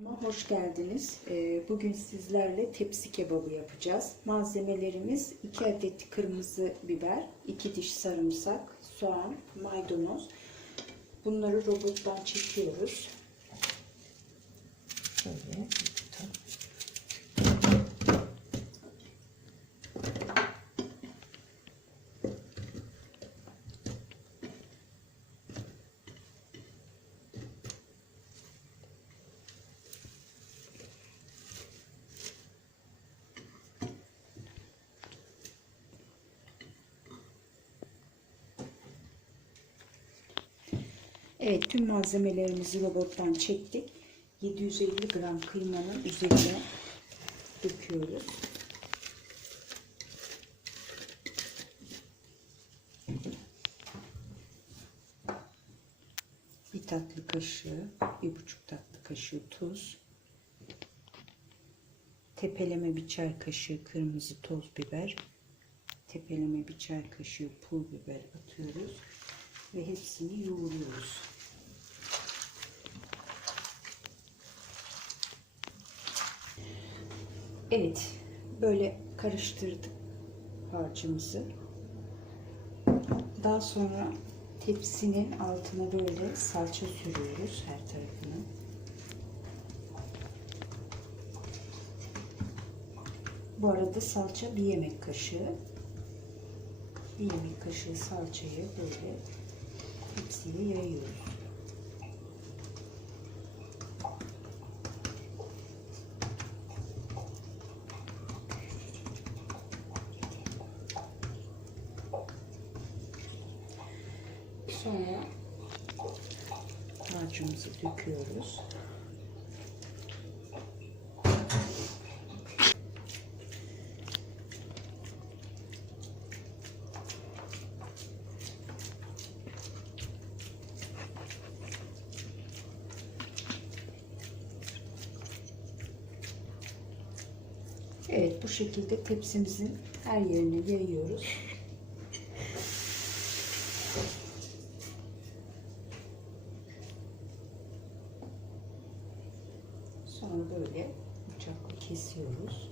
Hoş geldiniz. Ee, Bugün sizlerle tepsi kebabı yapacağız. Malzemelerimiz 2 adet kırmızı biber, 2 diş sarımsak, soğan, maydanoz. Bunları robottan çekiyoruz. Şöyle. Evet tüm malzemelerimizi robottan çektik. 750 gram kıymanın üzerine döküyoruz. Bir tatlı kaşığı, bir buçuk tatlı kaşığı tuz, tepeleme bir çay kaşığı kırmızı toz biber, tepeleme bir çay kaşığı pul biber atıyoruz ve hepsini yoğuruyoruz. Evet, böyle karıştırdık harcımızı. Daha sonra tepsinin altına böyle salça sürüyoruz her tarafına. Bu arada salça bir yemek kaşığı. Bir yemek kaşığı salçayı böyle hepsini yayıyoruz. Sonra harcımızı döküyoruz. Evet bu şekilde tepsimizin her yerine yayıyoruz. Sonra böyle bıçakla kesiyoruz.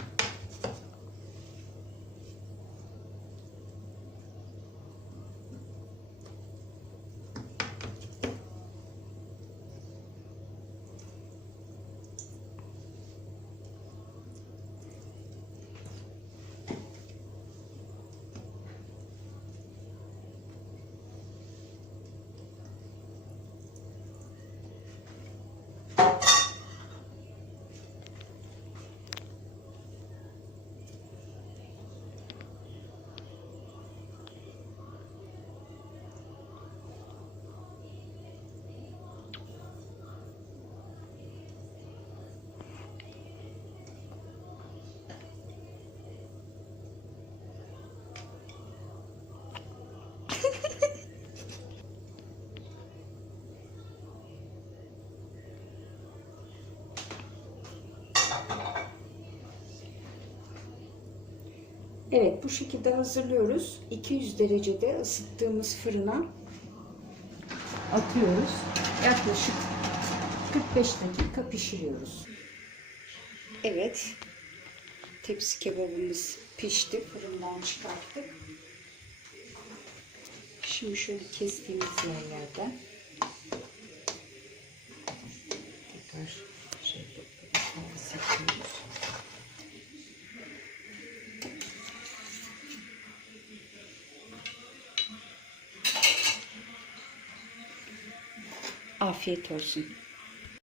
Evet bu şekilde hazırlıyoruz. 200 derecede ısıttığımız fırına atıyoruz. Yaklaşık 45 dakika pişiriyoruz. Evet. Tepsi kebabımız pişti. Fırından çıkarttık. Şimdi şöyle kestiğimiz yerlerden tekrar Afiyet olsun.